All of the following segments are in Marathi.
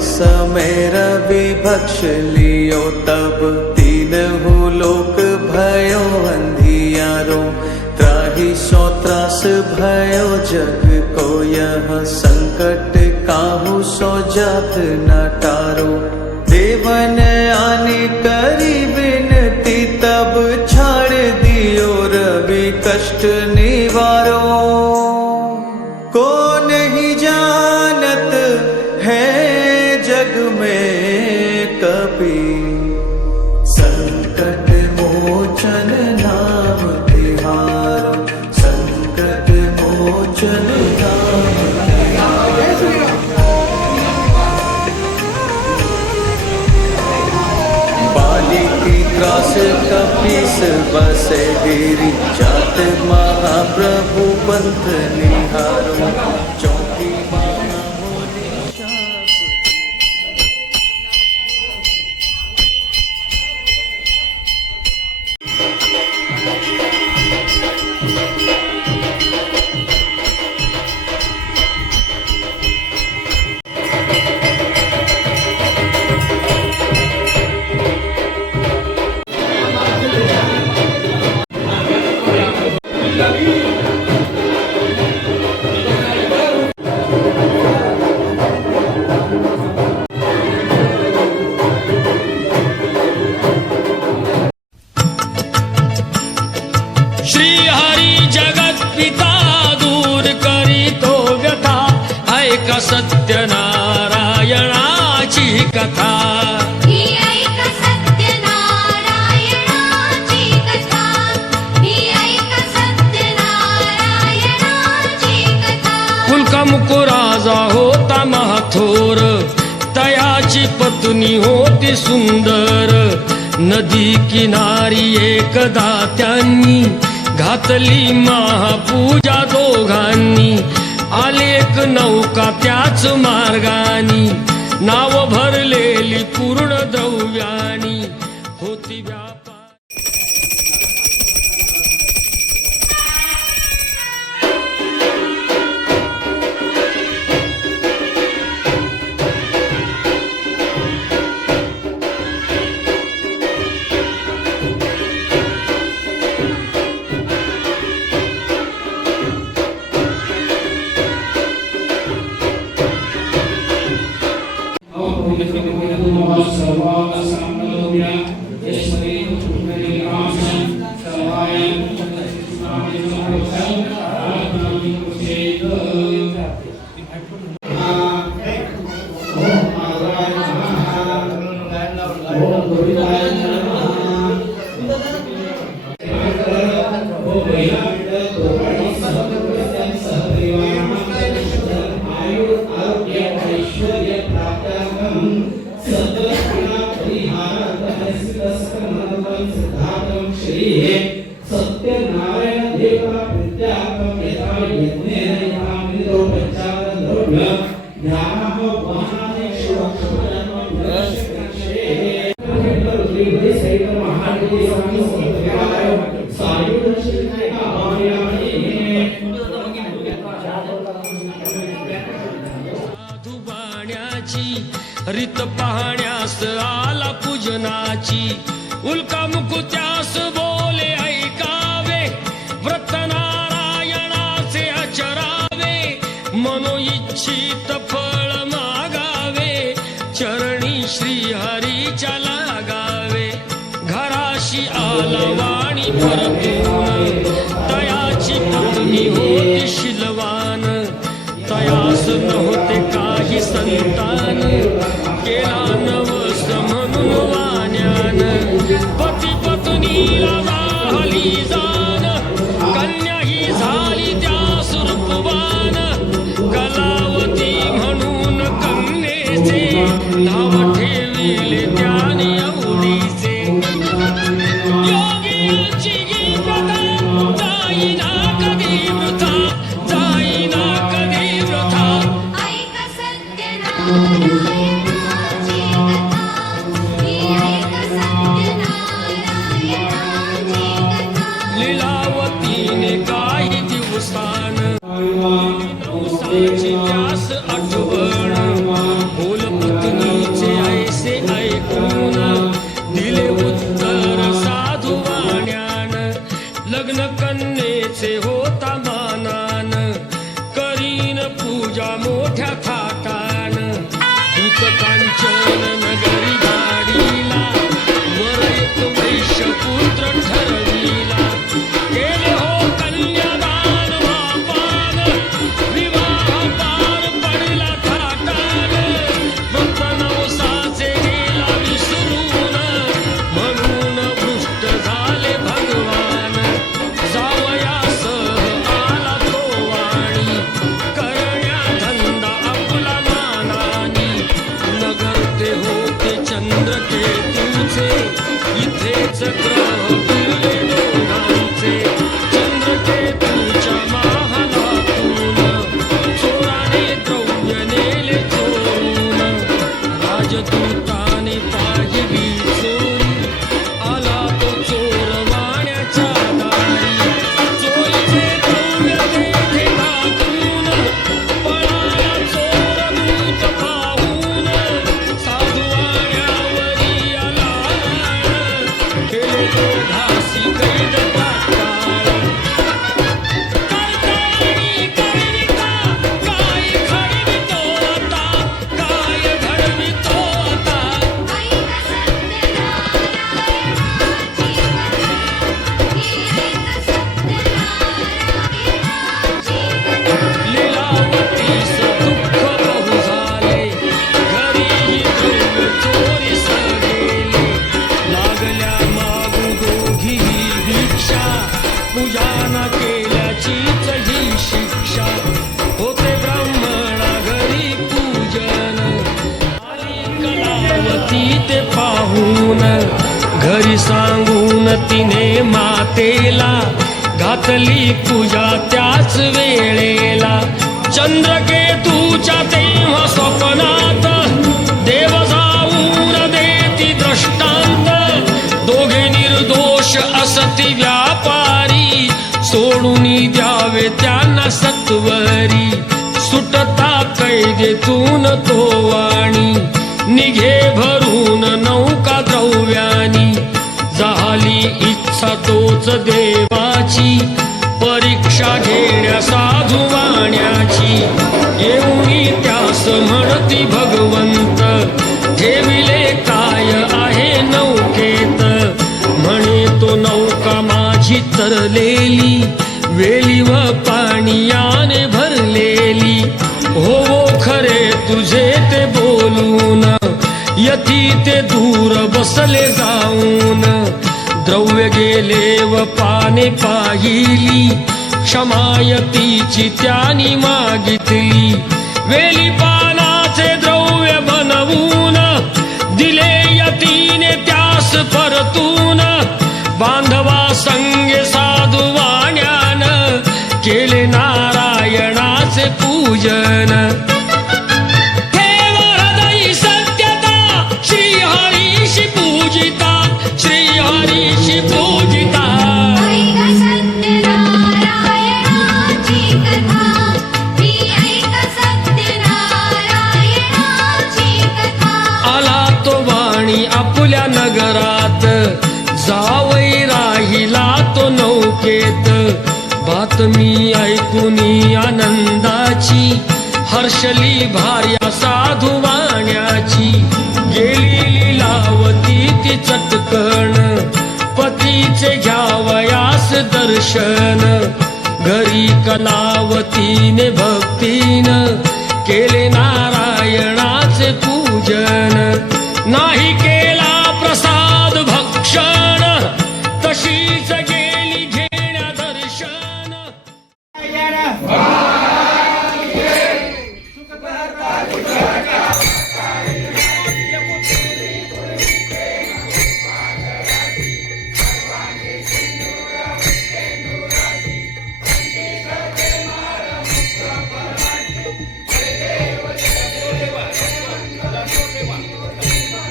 समय रवि भक्ष लियो तब तीनहु लोक भयो अंधियारो। त्राहि सो त्रास भयो जग को यह संकट काहू सो जात न टारो। देवन आने करी विनती तब छाड़ दियो रवि कष्ट निवारो। को नहीं जानत है जग में कभी संकट मोचन नाम तिहारो। संकट मोचन नाम बाली की त्रास कपि बसे गिरी जात महाप्रभु पंथ निहारो चौकी महामुनि शाप। श्री हरी जगत पिता दूर करीतो व्यथा ऐका सत्यनारायणाची कथा। ही ऐक सत्यनारायणाची कथा, ही ऐक सत्यनारायणाची कथा। कुलकामुको राजा होता महाथोर, तयाची पत्नी होती सुंदर। नदी किनारी एकदा त्यांनी घातली महापूजा दोघांनी। आले एक नौका त्याच मार्गानी, नाव भरलेली पूर्ण द्रव्यानी होती व्यापार। सत्यनारायण देवा विद्यापम यथा यज्ञेन यथा मितो पंचावरण द्रव्य ध्यानः वाहनानि शिवक्षपजन्मं विरक्षे विधि सहित महादेवी स्वामी देवालय सायुध श्री आवायामि। साधू बाण्याची रीत पाहण्यास आला पूजनाची। उल्का मुकुत्यास बोले ऐकावे, व्रत नारायणाचे आचरावे। मनो इच्छित फळ मागावे, चरणी श्री हरीच्या लागावे। घराशी आला वाणी परतून, तयाची पत्नी होती शीलवान। तयास नव्हते काही संतान, केला नवस म्हणून वाण्यान। पती पत्नीला झाली जाण, कन्या ही झाली त्या सुरपवान। कलावती म्हणून कन्येचे नाव ठेविले त्याने आवडीचे। योगियाची ही प्रथा जाईना कधी वृथा, जाईना कधी वृथा। ऐक सत्यनारायणाची कथा, ही ऐक सत्यनारायणाची कथा। लीलावतीने काही दिवसान नवसाची त्यास आठवण। बोल पत्नीचे ऐसे ऐकून, दिले उत्तर साधू वाण्यान। लग्न कन्येचे होता मानान, करीन पूजा मोठ्या थाटान। दूत कांचन नगरी गाडीला, वर एक वैश्यपुत्र ठरविला। केले हो कन्यादान मापान, विवाह पार पडला थाटान। भक्त नवसाचे गेला विसरून, म्हणून भ्रष्ट झाले भगवान। जावयासह आला तो वाणी, करण्या धंदा आपला मानानी। नगर ते हो पूजाना केल्याचीच ही शिक्षा होते ब्राह्मणा घरी पूजन आली कलावती ते पाहून घरी सांगून तिने मातेला घातली पूजा त्याच वेळेला चंद्रकेतूच्या तेव्हा स्वप्नात देव जाऊन देती दृष्टांत दोघे निर्दोष असती व्यापारी सोडून द्यावे त्यांना सत्वरी सुटता कैदेतून तो वाणी निघे भरून नौका द्रव्यानी झाली इच्छा तोच देवाची परीक्षा घेण्या साधू वाण्याची येऊनी त्यास म्हणती भगवंत ठेविले काय आहे नौकेत म्हणे तो नौका माझी तरलेली वेली व पाण्याने भरलेली हो खरे तुझे ते बोलून यती ते दूर बसले जाऊन द्रव्य गेले व पाने पाहिली क्षमायतीची त्यानी मागितली वेली पानाचे द्रव्य बनवून दिले यतीने त्यास परतून बांधवा संगे साधू वाण्यान केले नारायणाचे पूजन पूजिता ऐका सत्यनारायणाची कथा ही ऐका सत्यनारायणाची कथा आला तो वाणी आपल्या नगरात जावई राहिला तो नौकेत बातमी ऐकुनी आनंदाची हर्षली भार्या साधू वाण्याची गेली लीलावती ती चटकण पतीचे घ्यावयास दर्शन घरी कलावतीने भक्तीन केले नारायणाचे पूजन नाही केला प्रसाद भक्षण तशीच गेली घेण्या दर्शन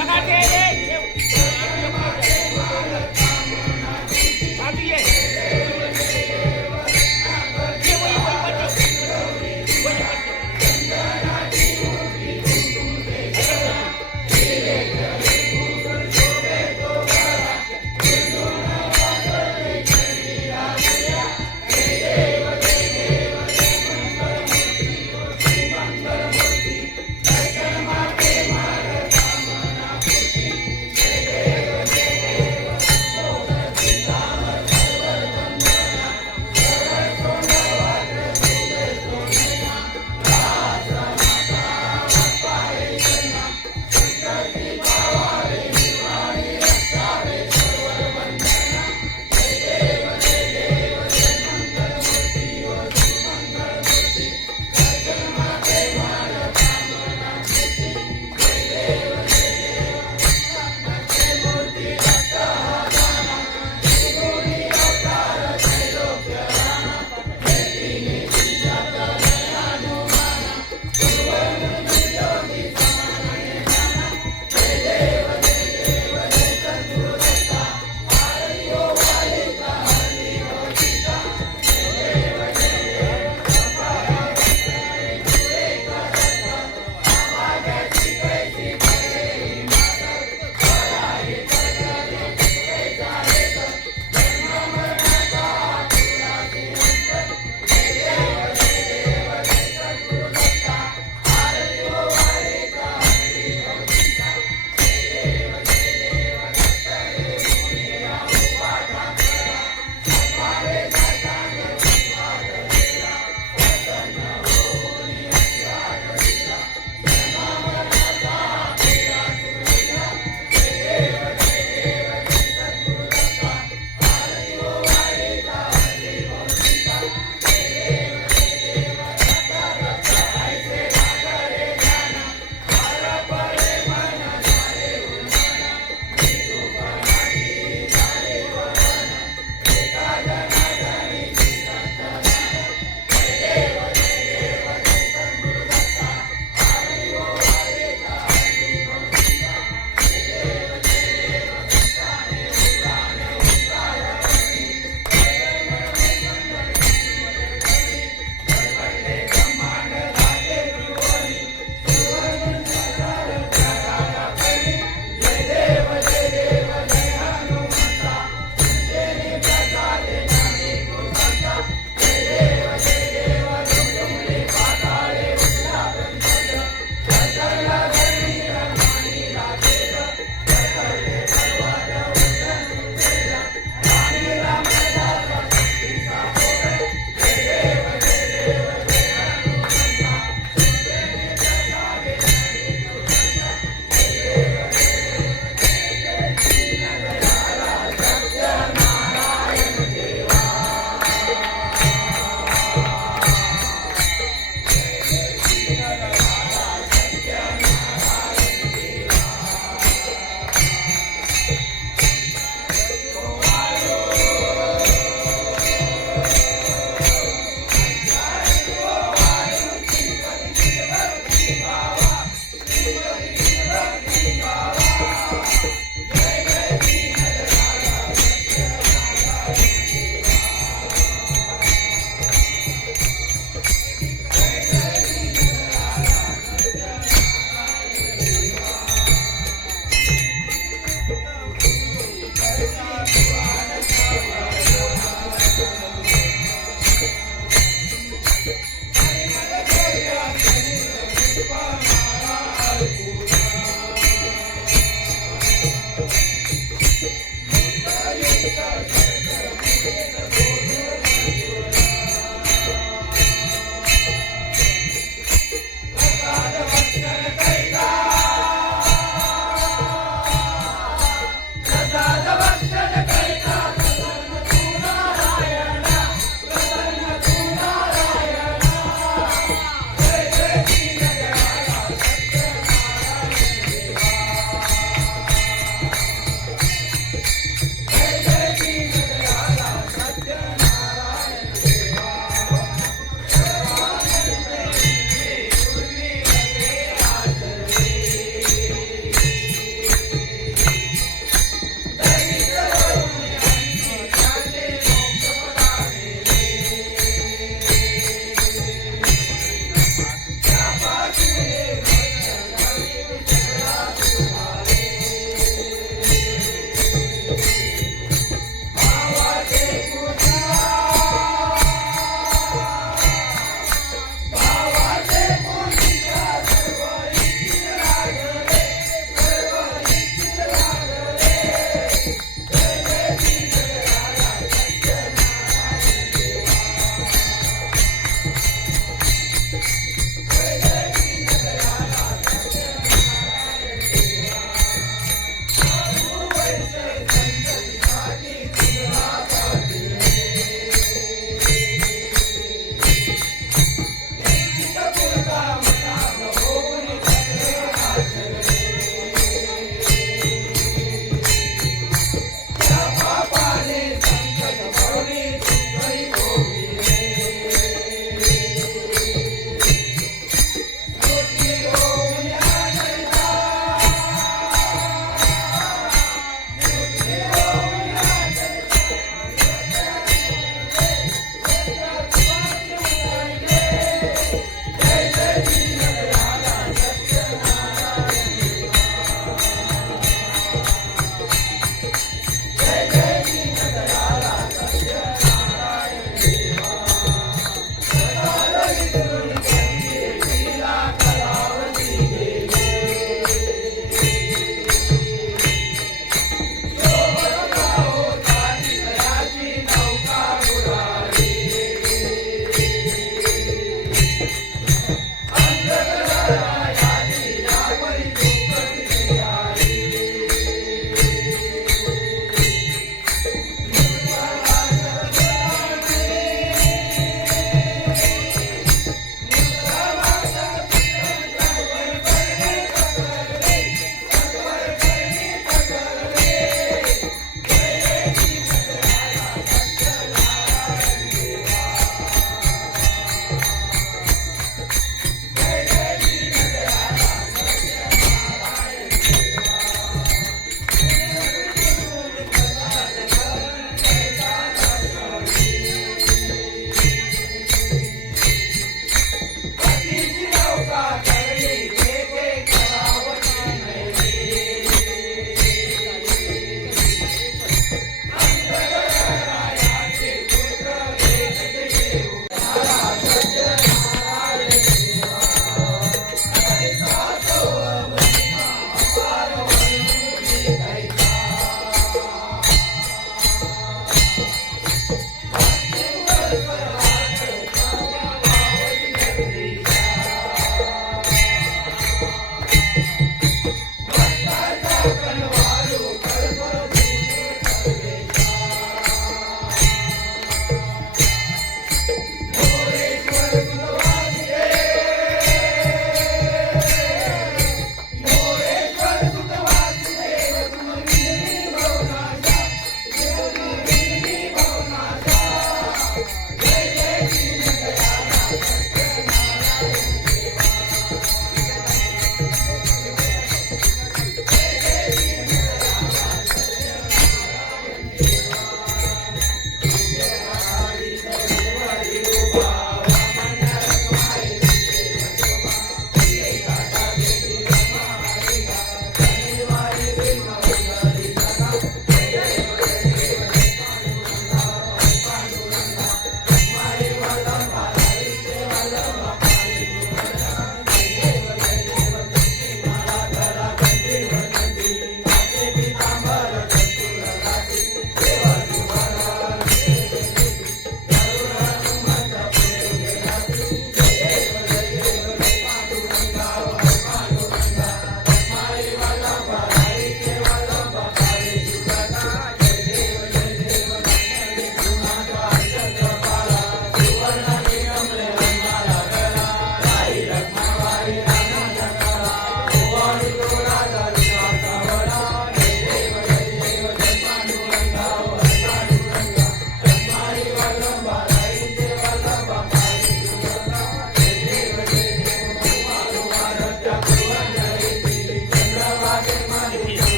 नका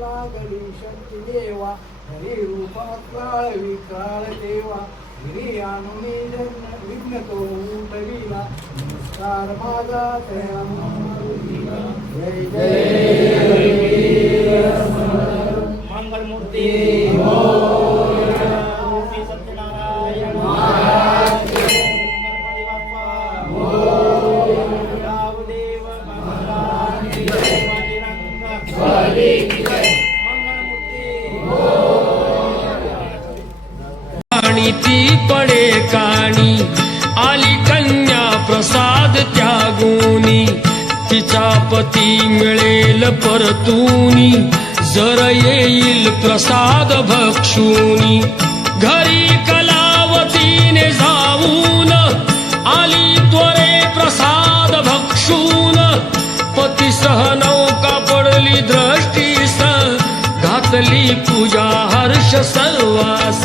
लागली शक्ती देवा हरी रूपात विकाळ देवा हरी आणुनी जन्म विघ्न तो उठविला नमस्कार माझा त्या मारुतीला. जय जय मंगलमूर्ती श्री सत्यनारायण महाराज गणपती बाप्पा रावदेव महाराज आणि ती पडे काणी आली कन्या प्रसाद त्यागुनी तिचा पती मिळेल परतूनी जर येईल प्रसाद भक्षुनी घरी कलावतीने जाऊन आली त्वरे प्रसाद भक्षून पतीसह नौका पडली दृष्टीस घातली पूजा हर्ष सर्वास